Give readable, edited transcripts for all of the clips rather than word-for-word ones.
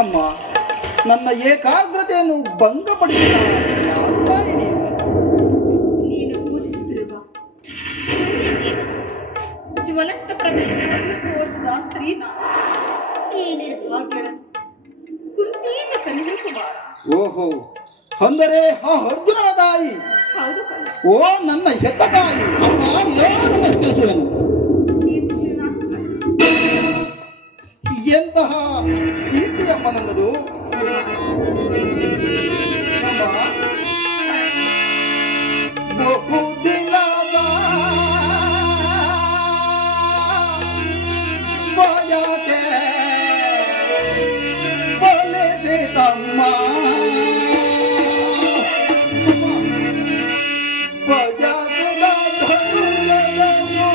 ಅಮ್ಮ, ನನ್ನ ಏಕಾಗ್ರತೆಯನ್ನು ಭಂಗಪಡಿಸಿದ ಯಾತಾಯಿ ನೀನು. ನೀನು ಪೂಜಿಸುತ್ತಿರುವ ಸೂರ್ಯದೇವ ಜ್ವಲಂತ ಪ್ರಭೆಯನ್ನು ತೋರಿಸಿದ ಸ್ತ್ರೀ ನಾನು. ಈ ನಿರ್ಭಾಗ್ಯಳನ್ನು ಕುಂತೀಜ ಕಲಿಯುವ ಕುಮಾರ. ಓಹೋ, ಅಂದರೆ ಆ ಅರ್ಜುನನ ತಾಯಿ. ಹೌದು ಕಣ್ಣ. ಓ ನನ್ನ ಹೆತ್ತ ತಾಯಿ. ಅಮ್ಮ, ಏನು ನಮಸ್ಕರಿಸುವೆನು. ಕೀರ್ತಿ ಶ್ರೀನಾಥ ಎಂತಹ ಕೀರ್ತಿ ಅಮ್ಮ ನನ್ನದು. ಅಮ್ಮ, ಬಹುದಿನದ ಬಯಕೆ ಫಲಿಸಿತಮ್ಮ. ಬಯಸಿದ ಧನುಜನನು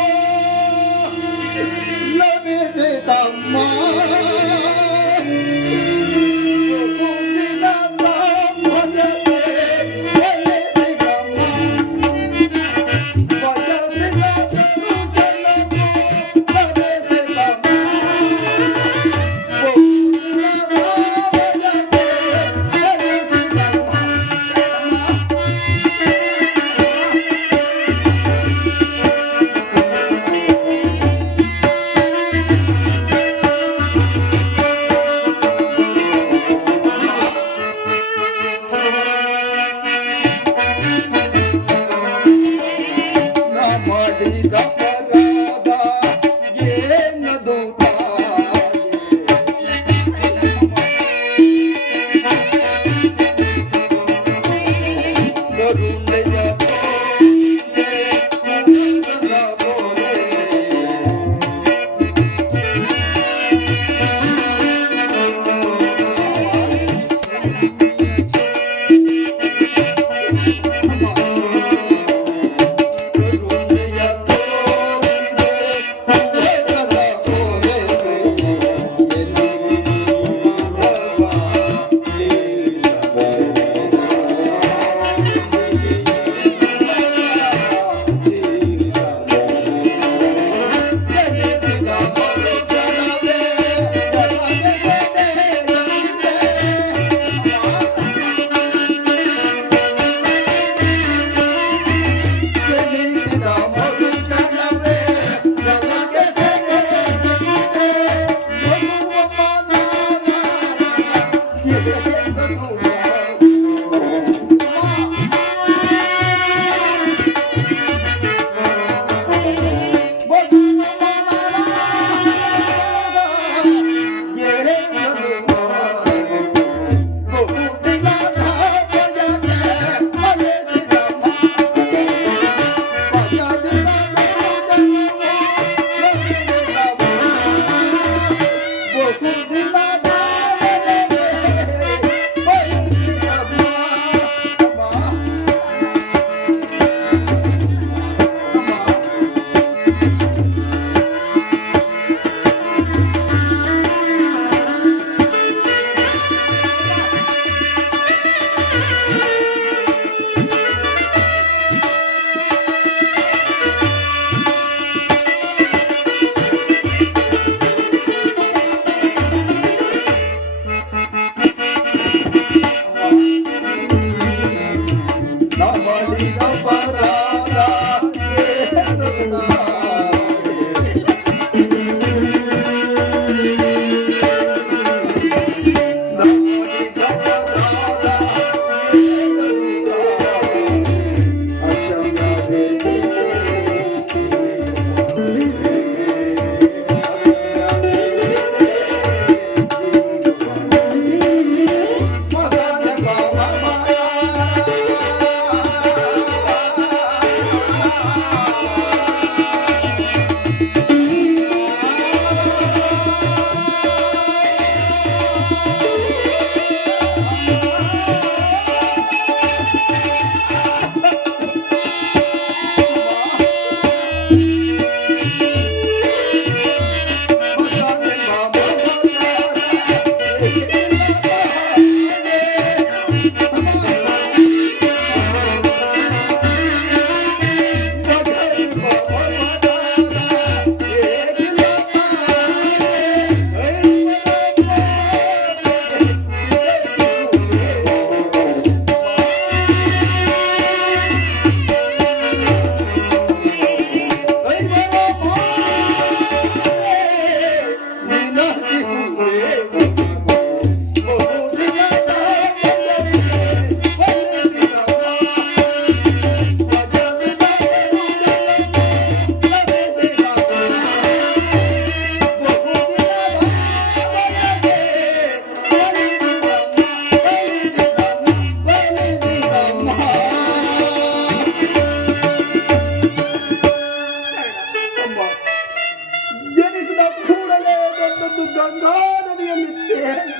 ಲಭಿಸಿತಮ್ಮ.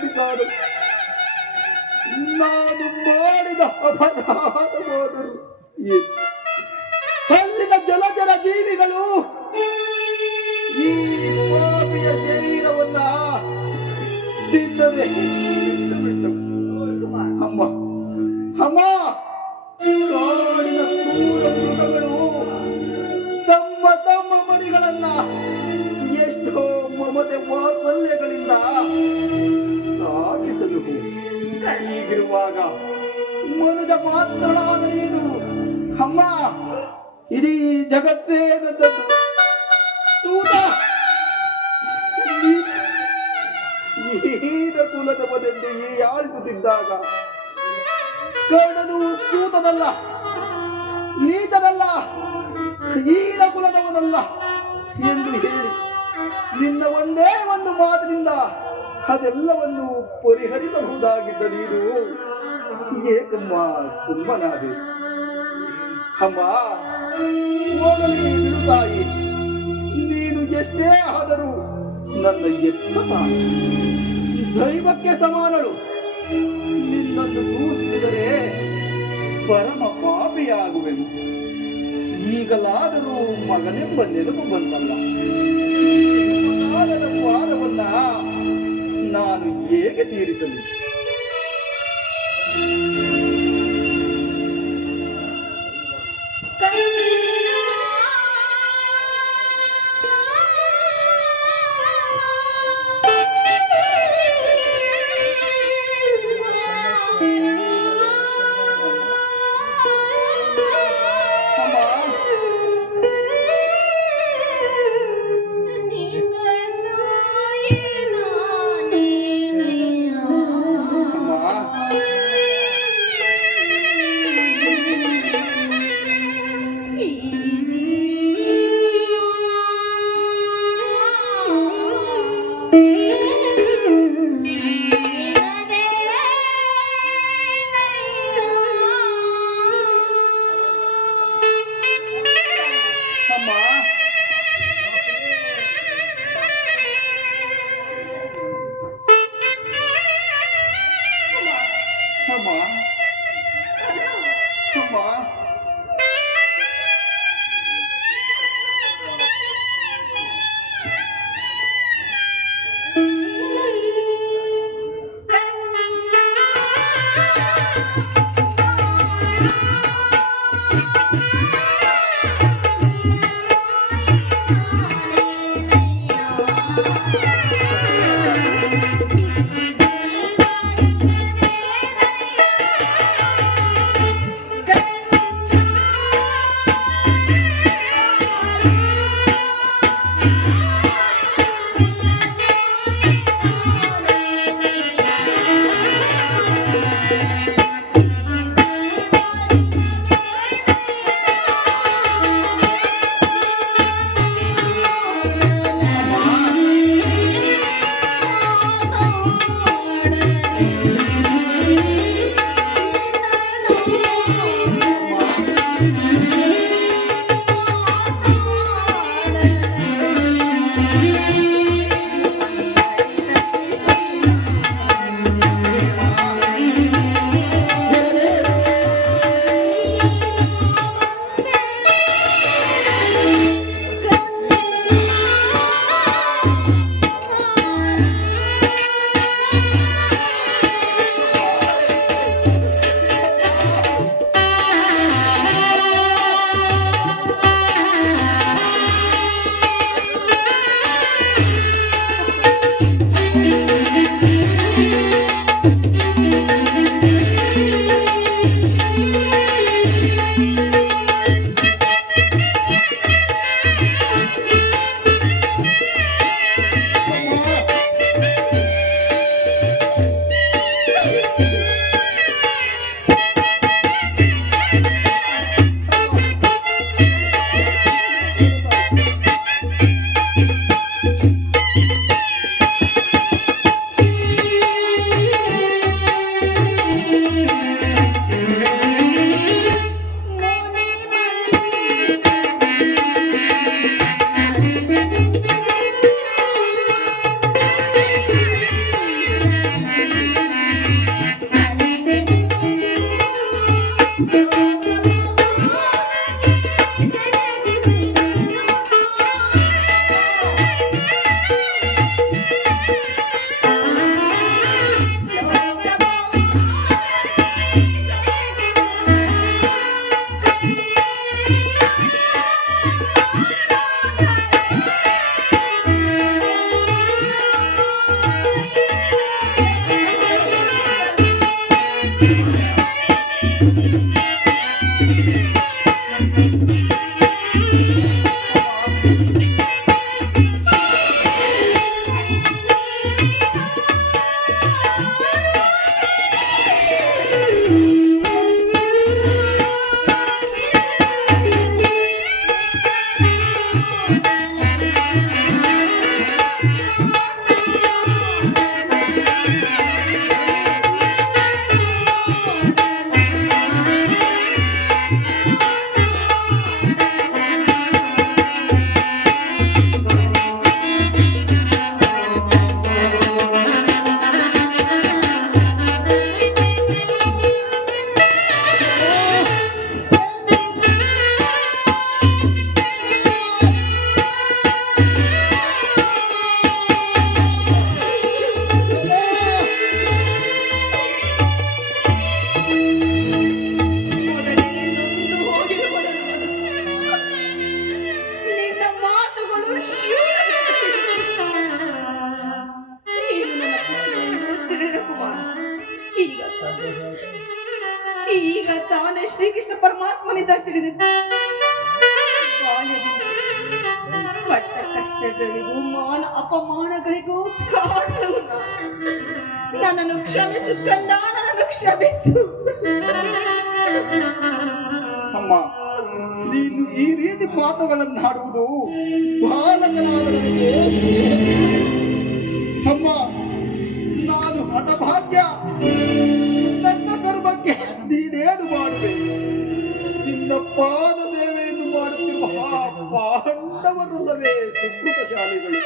ಬಿಸಾಡಲು ನಾನು ಮಾಡಿದ ಅಪರಾಧವಾದರು ಏನು? ಅಲ್ಲಿನ ಜಲಚರ ಜೀವಿಗಳು ಈ ಪಾಪಿಯ ಶರೀರವನ್ನ ತಿನ್ನದೆ ಬಿಟ್ಟವು. ಕುಮಾರ್, ಅಮ್ಮ ಅಮ್ಮ, ಕಾಡಿನ ಕ್ರೂರ ಮೃಗಗಳು ತಮ್ಮ ತಮ್ಮ ಮರಿಗಳನ್ನ ಎಷ್ಟೋ ಮಮತೆ ವಾತ್ಸಲ್ಯಗಳಿಂದ ಸಾಗಿಸಲು ಹೀಗಿರುವಾಗ ಮನುಜ ಮಾತ್ರಳಾದ ನೀನು ಅಮ್ಮ ಇಡೀ ಜಗತ್ತೇ ನನ್ನನ್ನು ಸೂತ ನೀಚ ಹೀನ ಕುಲದವನೆಂದು ಆಳಿಸುತ್ತಿದ್ದಾಗ ಕರ್ಣನು ಸೂತನಲ್ಲ, ನೀಚನಲ್ಲ, ಹೀನ ಕುಲದವನಲ್ಲ ಎಂದು ಹೇಳಿ ನಿನ್ನ ಒಂದೇ ಒಂದು ಮಾತಿನಿಂದ ಅದೆಲ್ಲವನ್ನು ಪರಿಹರಿಸಬಹುದಾಗಿದ್ದ ನೀನು ಏಕಮ್ಮ ಸುಮ್ಮನಾದೆ. ಅಮ್ಮ ಹೋಗಲಿ ಬಿಡು ತಾಯಿ, ನೀನು ಎಷ್ಟೇ ಆದರೂ ನನ್ನ ಎತ್ತ ತಾಯಿ, ದೈವಕ್ಕೆ ಸಮಾನಳು. ನಿನ್ನನ್ನು ದೂಷಿಸಿದರೆ ಪರಮ ಪಾಪಿಯಾಗುವೆನು. ಈಗಲಾದರೂ ಮಗನೆಂಬ ನೆನಪು ಬಂತಲ್ಲ, ಮಗನಾದ ವಾರವನ್ನ ನಾನು ಹೇಗೆ ತೀರಿಸಲಿ? ಈಗ ತಾನೇ ಶ್ರೀಕೃಷ್ಣ ಪರಮಾತ್ಮನಿಂದ ತಿಳಿದಿದ್ದ ಬಾಲ್ಯದಿಂದ ಪಟ್ಟ ಕಷ್ಟಗಳಿಗೂ ಮಾನ ಅಪಮಾನಗಳಿಗೂ ಕಾರಣವು ನನ್ನನ್ನು ಕ್ಷಮಿಸು ಕಂದ, ನನ್ನನ್ನು ಕ್ಷಮಿಸು. ಅಮ್ಮ, ನೀನು ಈ ರೀತಿ ಮಾತುಗಳನ್ನಾಡುವುದು ಬಾಲಕನಾದ ನನಗೆ ಅಮ್ಮ, ನಾನು ಹತಭಾಗ್ಯ. ನನ್ನ ಕರ್ಮಕ್ಕೆ ನೀನೇನು ಮಾಡುವೆ? ನಿನ್ನ ಪಾದ ಸೇವೆಯನ್ನು ಮಾಡುತ್ತಿರುವ ಆ ಪಾಂಡವರಲ್ಲವೇ ಸುಕೃತಶಾಲಿಗಳು.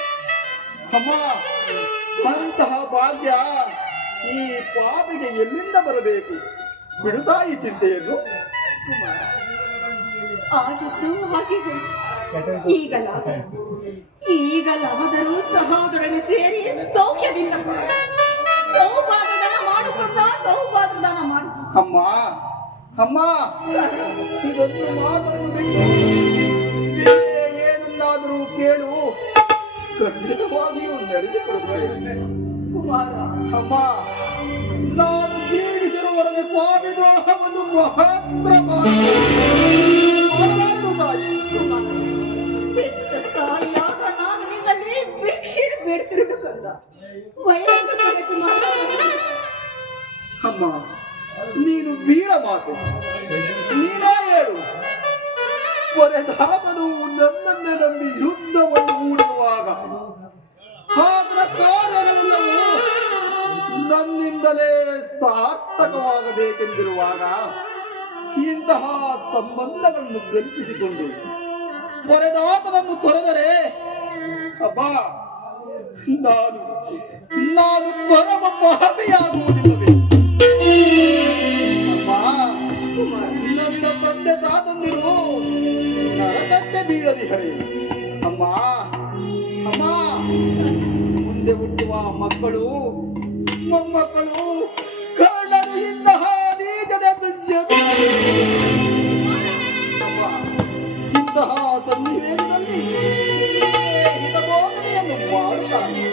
ಅಮ್ಮ, ಅಂತಹ ಭಾಗ್ಯ ಈ ಪಾಪಿಗೆ ಎಲ್ಲಿಂದ ಬರಬೇಕು? ಬಿಡುತ್ತಾ ಈ ಚಿಂತೆಯನ್ನು. ಆಗಿದ್ದು ಹಾಗೆ ಈಗಲಾದರೂ ಸಹೋದರನ ಸೇರಿ ಸೌಖ್ಯದಿಂದ ಸೌಭಾದ್ರದಾನ ಮಾಡುಕೊಂಡ ಸೌಭಾದ್ರದಾನ ಮಾಡು. ಅಮ್ಮ ಅಮ್ಮ, ಇದೊಂದು ಮಾತನ್ನು ಬಿಟ್ಟು ಬೇರೆ ಏನನ್ನಾದರೂ ಕೇಳು, ಖಂಡಿತವಾಗಿಯೂ ನಡೆಸಿಕೊಡುತ್ತೇನೆ. ಕುಮಾರ, ಅಮ್ಮ, ನಾನು ಜೀವಿಸಿರುವವರೆಗೆ ಸ್ವಾಮಿ ದ್ರೋಹವನ್ನು ಮಾತ್ರ ಮಾಡಲಾರದು ತಾಯಿ. ಹೆತ್ತ ತಾಯಿಯಾದ ನಾನು ನಿನ್ನಲ್ಲಿ ಭಿಕ್ಷೆ ಬೇಡ್ತಿರ್ಬೇಕಲ್ಲ. ವಯಸ್ಸು ಕುಮಾರ, ಅಮ್ಮ, ನೀನು ವೀರ ಮಾತು, ನೀನಾ ಹೇಳು. ಪೊರೆದಾದನು ನನ್ನನ್ನೇ ನಂಬಿ ಯುದ್ಧವನ್ನು ಹೂಡಿರುವಾಗ ಆತನ ಕಾರ್ಯಗಳೆಲ್ಲವೂ ನನ್ನಿಂದಲೇ ಸಾರ್ಥಕವಾಗಬೇಕೆಂದಿರುವಾಗ ಇಂತಹ ಸಂಬಂಧಗಳನ್ನು ಕಲ್ಪಿಸಿಕೊಂಡು ಪೊರೆದಾತನನ್ನು ತೊರೆದರೆ ಅಬ್ಬ, ನಾನು ಪರಮ ಪಾಪಿಯಾಗುವುದಿಲ್ಲವೇ? ಅಮ್ಮ, ನನ್ನ ತಂದೆ ತಾತಂದಿರು ನರಕಕ್ಕೆ ಬೀಳದಿಹರೆ. ಅಮ್ಮ ಅಮ್ಮ, ಮುಂದೆ ಹುಟ್ಟುವ ಮಕ್ಕಳು ಮೊಮ್ಮಕ್ಕಳು ಕಳ್ಳರು ಇಂತಹ ನೀಚನೆಂದು ಅಮ್ಮ, ಇಂತಹ ಸನ್ನಿವೇಶದಲ್ಲಿ ಹಿತಬೋಧನೆಯನ್ನು ಮಾಡುತ್ತಾರೆ.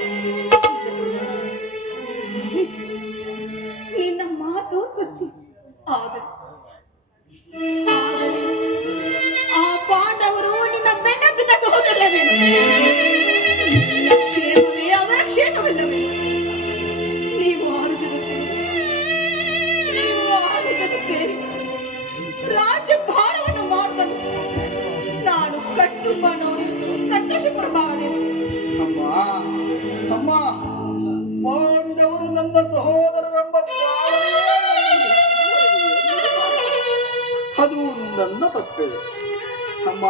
ನಿನ್ನ ಮಾತು ಸತ್ಯ. ಆದರೆ ಆ ಪಾಂಡವರು ನಿನ್ನ ಬೆನ್ನಬ್ಬಿದ ಸಹೋದರಲ್ಲವೇನು? ನಿನ್ನ ಕ್ಷೇಮವೇ ಅವರ ಕ್ಷೇಮವಿಲ್ಲವೇ? ನೀವು ಆರು ಜನ ಸೇರಿ ರಾಜ್ಯಭಾರವನ್ನು ಮಾಡುವುದನ್ನು ನಾನು ಕಟ್ಟುಂಬ ನೋಡಿ ಸಂತೋಷ ಪಡಬಾರದೇನು? ಅಮ್ಮ ಅಮ್ಮ, ಪಾಂಡವರು ನನ್ನ ಸಹೋದರರೆಂಬ ಭಾವನೆಯೇ ಅದು ನನ್ನ ತಪ್ಪೆ. ಅಮ್ಮ,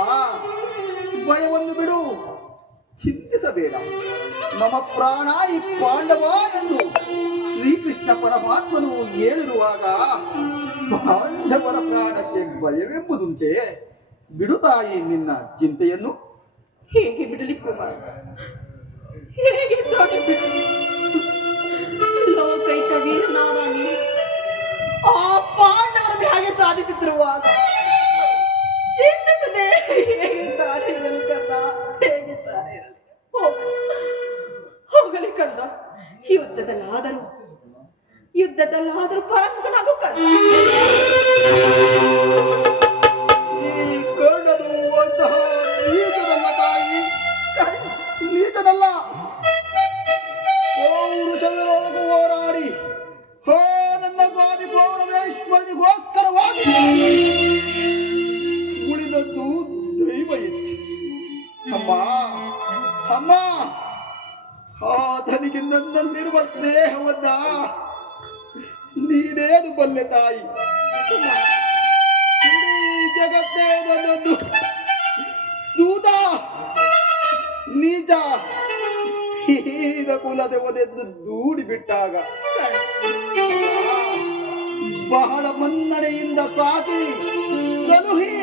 ಭಯವನ್ನು ಬಿಡು, ಚಿಂತಿಸಬೇಡ. ಮಮ ಪ್ರಾಣ ಈ ಪಾಂಡವ ಎಂದು ಶ್ರೀಕೃಷ್ಣ ಪರಮಾತ್ಮನು ಹೇಳಿರುವಾಗ ಪಾಂಡವರ ಪ್ರಾಣಕ್ಕೆ ಭಯವೆಂಬುದುಂಟೆ? ಬಿಡುತ್ತಾಯಿ ನಿನ್ನ ಚಿಂತೆಯನ್ನು. ಹೇಗೆ ಬಿಡಲಿ ಕುಮಾರ, ಹೇಗೆ ತೋಟ ಬಿಡಲಿ? ಲೋಕೈಕ ವೀರನಾದ ನೀನು ಆ ಪಾಂಡವರನ್ನು ಹಾಗೆ ಸಾಧಿಸುತ್ತಿರುವಾಗ ಚಿಂತಿಸದೆ ಹೇಗೆ ತಾನೇ ಇರಲಿ ಕಂದ? ಹೇಗೆ ತಾನೇ ಇರಲಿ? ಹೋಗಲಿ ಕಂದ, ಯುದ್ಧದಲ್ಲಾದರೂ ಪರಾಕ್ರಮನಾಗು ಕಂದ. ಕರ್ಣನು ಅಂತಹ ನೀಚನಲ್ಲ ತಾಯಿ, ನೀಚನಲ್ಲ. ಪೌರುಷವಿರೋದಕ್ಕೂ ಹೋರಾಡಿ ನನ್ನ ಸ್ವಾಮಿ ಪೌರಮೇಶ್ವರನಿಗೋಸ್ಕರವಾಗಿ ಉಳಿದದ್ದು ದೈವ ಇಚ್ಛೆ. ಅಮ್ಮ ಅಮ್ಮ, ಆತನಿಗೆ ನನ್ನಲ್ಲಿರುವ ಸ್ನೇಹವನ್ನ ನೀನೇನು ಬಲ್ಲೆ ತಾಯಿ? ಇಡೀ ಜಗತ್ತೇ ನನ್ನನ್ನು ಸೂತ ನೀಚ ಹೀನ ಕುಲದೆವನೆಂದು ದೂಡಿ ಬಿಟ್ಟಾಗ ಬಹಳ ಮನ್ನಣೆಯಿಂದ ಸಾಕಿ ಸಲುಹಿ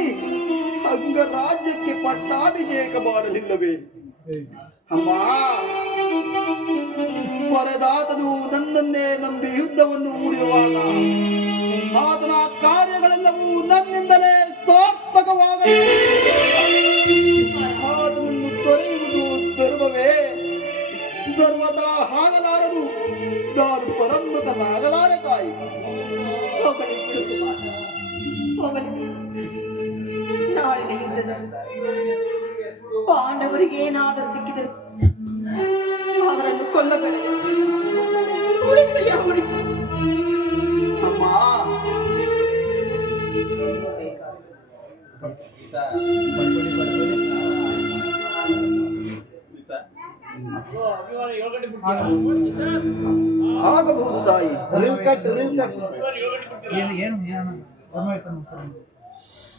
ಅಂಗರಾಜ್ಯಕ್ಕೆ ಪಟ್ಟಾಭಿಷೇಕ ಮಾಡಲಿಲ್ಲವೇ? ಅಮ್ಮ, ಪರದಾತನು ನನ್ನನ್ನೇ ನಂಬಿ ಯುದ್ಧವನ್ನು ಹೂಡಿರುವಾಗ ಆತನ ಕಾರ್ಯಗಳೆಲ್ಲವೂ ನನ್ನಿಂದಲೇ ಸಾರ್ಥಕವಾಗಲಿ. ಆತನನ್ನು ತೊರೆಯುವುದು ಧರ್ಮವೇ? ಸರ್ವದಾ ಆಗಲಾರದು. ನಾನು ಪರಮತನಾಗಲಾರೆ ತಾಯಿ. ಹೋಗಲಿ ಬಿಡು ಕುಮಾರ, ಹೋಗಲಿ ಬಿಡು. ನಾಳಿನ ಯುದ್ಧದಲ್ಲಿ ಪಾಂಡವರಿಗೆ ಏನಾದರೂ ಸಿಕ್ಕಿದರೆ ಅವರನ್ನು ಕೊಲ್ಲಬೇಡ. ಉಳಿಸಯ್ಯ, ಉಳಿಸು. ಅಮ್ಮ, ಆಗಬಹುದು ತಾಯಿ.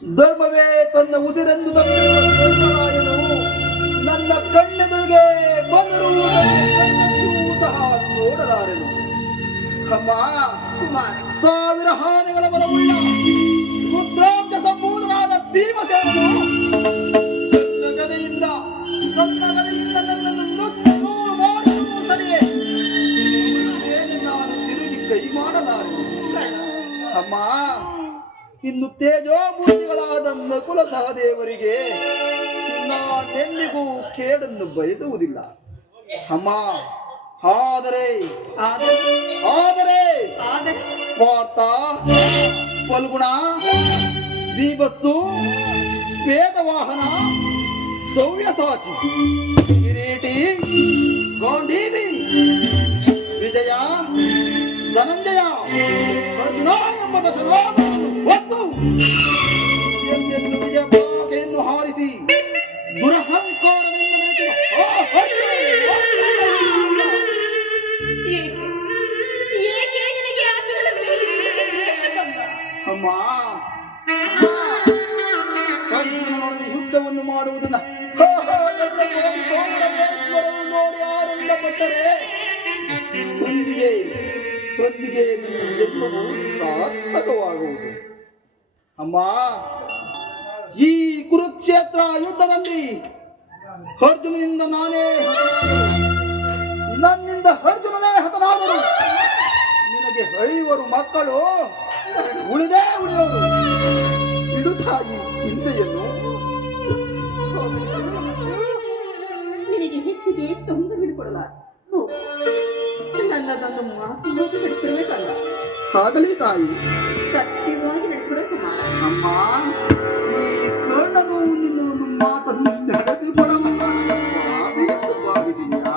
ಧರ್ಮವೇ ತನ್ನ ಉಸಿರೆಂದು ನಂಬಿರುವ ಧರ್ಮರಾಯನು ನನ್ನ ಕಣ್ಣೆದುರಿಗೆ ಬಂದಿರುವುದನ್ನು ಸಹ ನೋಡಲಾರೆನು. ಅಮ್ಮ, ಕುಮಾರ, ಸಾವಿರ ಆನೆಗಳ ಬಲವುಳ್ಳ ರುದ್ರಾಕ್ಷ ಸಂಬೂಧನಾದ ಭೀಮಸೇನನು ನನ್ನ ಗದೆಯಿಂದ ನನ್ನನ್ನು ನುಚ್ಚು ಮಾಡಿದರೂ ಸರಿಯೇ ಅವನ ಮೇಲೆ ನಾನು ತಿರುಗಿ ಕೈ ಮಾಡಲಾರೆನು. ಅಮ್ಮ, ಇನ್ನು ತೇಜೋಮೂರ್ತಿಗಳಾದ ನಕುಲ ಸಹದೇವರಿಗೆ ನಾನೆಂದಿಗೂ ಕೇಡನ್ನು ಬಯಸುವುದಿಲ್ಲ. ಅಮ್ಮ, ಆದರೆ ಪಾರ್ಥ, ಫಲ್ಗುಣ, ದೀಪಸ್ಸು, ಶ್ವೇತವಾಹನ, ಸೌವ್ಯಸಾಚಿ, ಕಿರೀಟಿ, ಗೌಂಡೀವಿ, ವಿಜಯ, ಧನಂಜಯ, ಕರ್ಣ ಎಂಬ ದಶನಾಮಗಳನ್ನು ಹೊತ್ತು ಎಂದೆಂದು ವಿಜಯ ಪತಾಕೆಯನ್ನು ಹಾರಿಸಿ ದುರಹಂಕಾರದಿಂದ ಮೆರೆಯುವ ಏಕೆ ನಿನಗೆ ಆಚರಣೆಗಳು ಇಷ್ಟೊಂದು ದ್ವೇಷ ಕಂದ? ಅಮ್ಮ, ಅರ್ಜುನನೊಡನೆ ಯುದ್ಧವನ್ನು ಮಾಡುವುದನ್ನ ನನ್ನ ಸ್ವಾಮಿ ಪರಮೇಶ್ವರರು ನೋಡಿ ಆನಂದ ಪಟ್ಟರೆ ಹೊಂದಿಗೆ ನಿನ್ನ ಜನ್ಮವು ಸಾರ್ಥಕವಾಗುವುದು. ಅಮ್ಮ, ಈ ಕುರುಕ್ಷೇತ್ರ ಯುದ್ಧದಲ್ಲಿ ಅರ್ಜುನನಿಂದ ನನ್ನಿಂದ ಅರ್ಜುನನೇ ಹತನಾದರು ನಿನಗೆ 5 ಮಕ್ಕಳು ಉಳಿಯೋರು. ಇಡುತ್ತಾಯಿ ಚಿಂತೆಯನ್ನು. ನಿನಗೆ ಹೆಚ್ಚಿಗೆ ತೊಂದರೆ ಬಿಡಿಕೊಡಲ. ನನ್ನದೊಂದು ಮಾತು ನಡೆಸಿಕೊಡ್ಬೇಕಲ್ಲ. ಆಗಲಿ ತಾಯಿ, ಸತ್ಯವಾಗಿ ನಡೆಸಿಕೊಡ್ಬೇಕು ಕುಮಾರ. ಅಮ್ಮ, ಈ ಕರ್ಣನು ನಿನ್ನ ಒಂದು ಮಾತನ್ನು ನಡೆಸಿಕೊಡಲ್ಲ ಎಂದು ಭಾವಿಸಿದ್ಯಾ?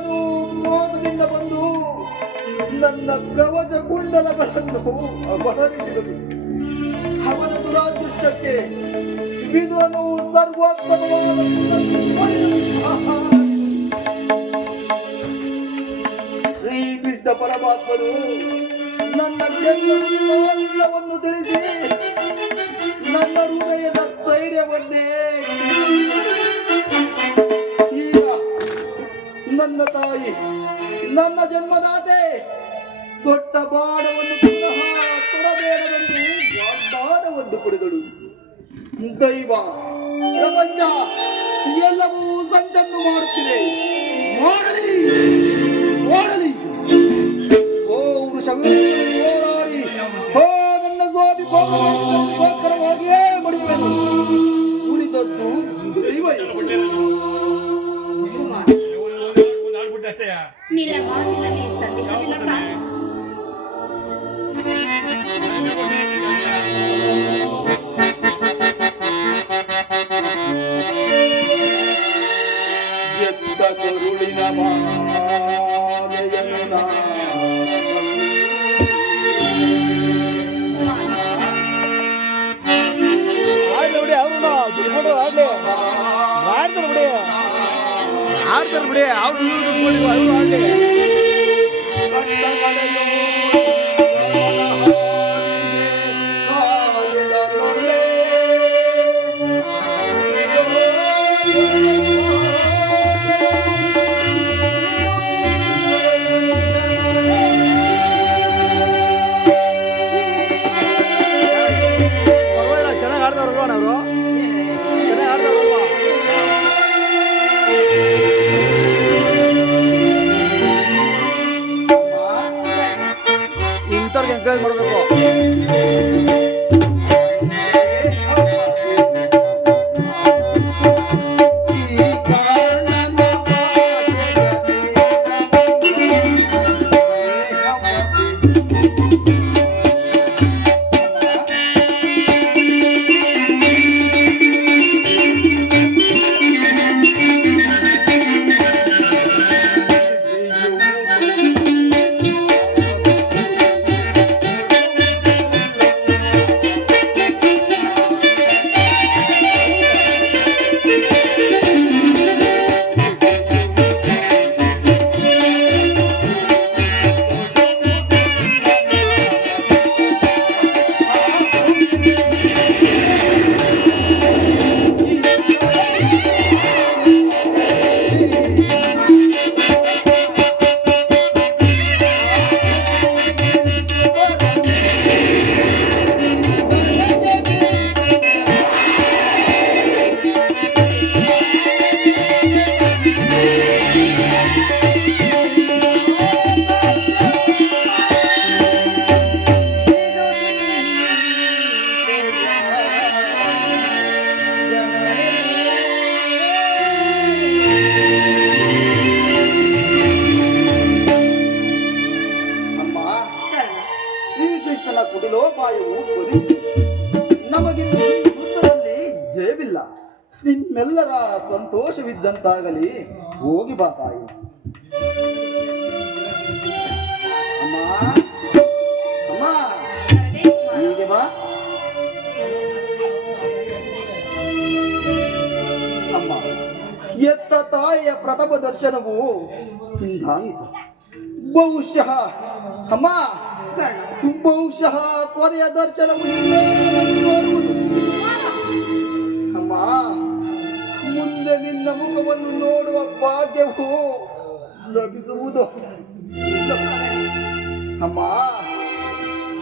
ಅವನು ಮೋಹದಿಂದ ಬಂದು ನನ್ನ ಕವಚ ಕುಂಡಲಗಳನ್ನು ಅಪಹರಿಸಿದನು. ಅವನ ದುರಾದೃಷ್ಟಕ್ಕೆ ವಿದುರನು ಸರ್ವೋತ್ತಮವಾದ ಶ್ರೀಕೃಷ್ಣ ಪರಮಾತ್ಮನು ನನ್ನ ಎಲ್ಲವನ್ನು ತಿಳಿಸಿ ನನ್ನ ಹೃದಯದ ಸ್ಥೈರ್ಯವನ್ನೇ ಈಗ ನನ್ನ ತಾಯಿ ನನ್ನ ಜನ್ಮದಾತೆ ದೊಡ್ಡ ಬಾಣವನ್ನು ಪುನಃ ತೊಡಬೇಡವೆಂದು ವಾಗ್ದಾನವನ್ನು ಪಡೆದಳು. ದೈವ ಪ್ರಪಂಚ ಎಲ್ಲವೂ ಸಂಚನ್ನು ಮಾಡುತ್ತಿದೆ. ಮಾಡಲಿ ಮಾಡಲಿ. ಓ ವೃಷಭೇಂದ್ರನು ಹೋರಾಡಿ ಹೋ ನನ್ನ ಸ್ವಾಮಿ ಗೋಕರವಾಗಿಯೇ ಮಡಿಯುವೆನು. ಉಳಿದದ್ದು ದೈವ. ನಿಲವಾಗಲೇ ಸಂದೇಹವಿಲ್ಲ ತಾನೆ. ಎತ್ತ ಕರುಳಿನ ಮಾಗೆಯನ್ನು ಬಿಡಿ ಅವ್ರು ದುಡ್ಡು ಆಡ್ಲಿ ಮಾಡ್ತಾರೆ ಬಿಡಿ ಆಡ್ತಾರೆ ಬಿಡಿ ಅವ್ರು ದುಡ್ಡು ಅವ್ರು ಆಡ್ಲಿ. ಚೆನ್ನಾಗಿ ಆಡ್ದವ್ರಲ್ವಾ ಅವರು ಚೆನ್ನಾಗಿ ಆಡ್ದವ್ರಲ್ವಾ. ಇಂಥವ್ರಿಗೆ ಎಂಕರೇಜ್ ಮಾಡಬೇಕು. ಶ್ರೀಕೃಷ್ಣನ ಕುಟಿಲೋಪಾಯವು ತ್ವರಿಸಿತು. ನಮಗಿನ್ನು ಯುದ್ಧದಲ್ಲಿ ಜಯವಿಲ್ಲ. ನಿಮ್ಮೆಲ್ಲರ ಸಂತೋಷವಿದ್ದಂತಾಗಲಿ. ಹೋಗಿ ಬಾ ತಾಯಿ. ಅಮ್ಮ ಅಮ್ಮ ಹೀಗೆ ಬಾ ಅಮ್ಮ. ಎತ್ತ ತಾಯಿಯ ಪ್ರಥಮ ದರ್ಶನವು ಹಿಂದಾಯಿತು. ಬಹುಶಃ ಅಮ್ಮ ಬಹುಶಃ ಕೊನೆಯ ದರ್ಶನವು ನೋಡುವುದು. ಅಮ್ಮ ಮುಂದೆ ನಿನ್ನ ಮುಖವನ್ನು ನೋಡುವ ಭಾಗ್ಯವು ಲಭಿಸುವುದು. ಅಮ್ಮ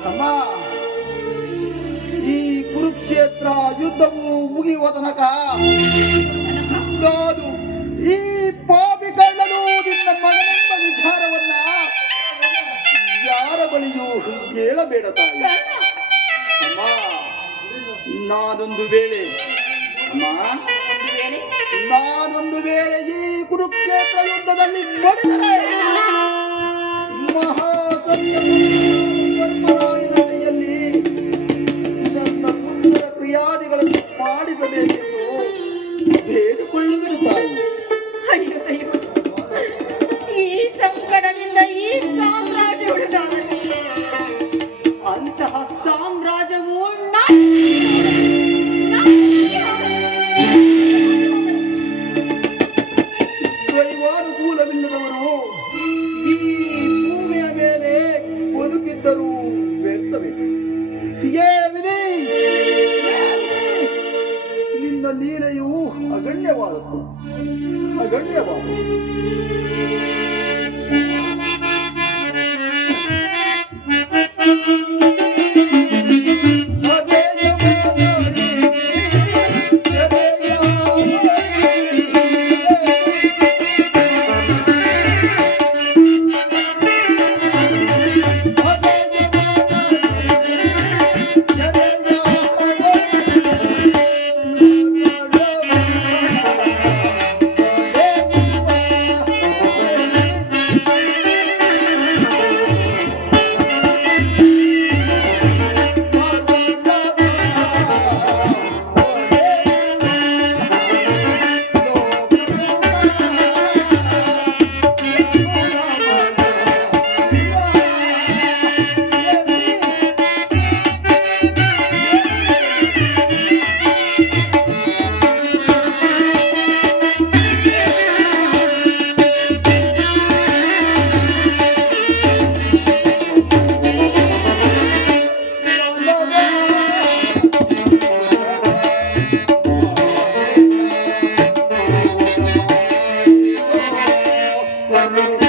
ಅಮ್ಮ ಈ ಕುರುಕ್ಷೇತ್ರ ಯುದ್ಧವು ಮುಗಿಯುವ ತನಕ ನಾನು ಈ ಪಾಪಿ ಕಳ್ಳನು ನಿನ್ನ ಮಗನೆಂಬ ವಿಚಾರವನ್ನ ಯಾರ ಬಳಿಯೂ ಕೇಳಬೇಡ ತಾಯಿ. ಅಮ್ಮ ನಾನೊಂದು ವೇಳೆ ಈ ಕುರುಕ್ಷೇತ್ರ ಯುದ್ಧದಲ್ಲಿ ಮಡಿದರೆ ಮಹಾಸತ್ಯರಾಯನ ಕೈಯಲ್ಲಿ ನನ್ನ ಪುತ್ರ ಕ್ರಿಯಾದಿಗಳನ್ನು ಮಾಡಿಸಬೇಕೆಂದು ಬೇಡಿಕೊಳ್ಳುತ್ತಿರು ತಾಯಿ. ಅಯ್ಯೋ ಈ ಭೂಮಿಯ ಮೇಲೆ ಬದುಕಿದ್ದರೂ ವ್ಯರ್ಥವೇ. ಏ ವಿಧಿ! ನಿನ್ನ ಲೀಲೆಯು ಅಗಣ್ಯವಾದದ್ದು, ಅಗಣ್ಯವಾದದ್ದು. Thank you.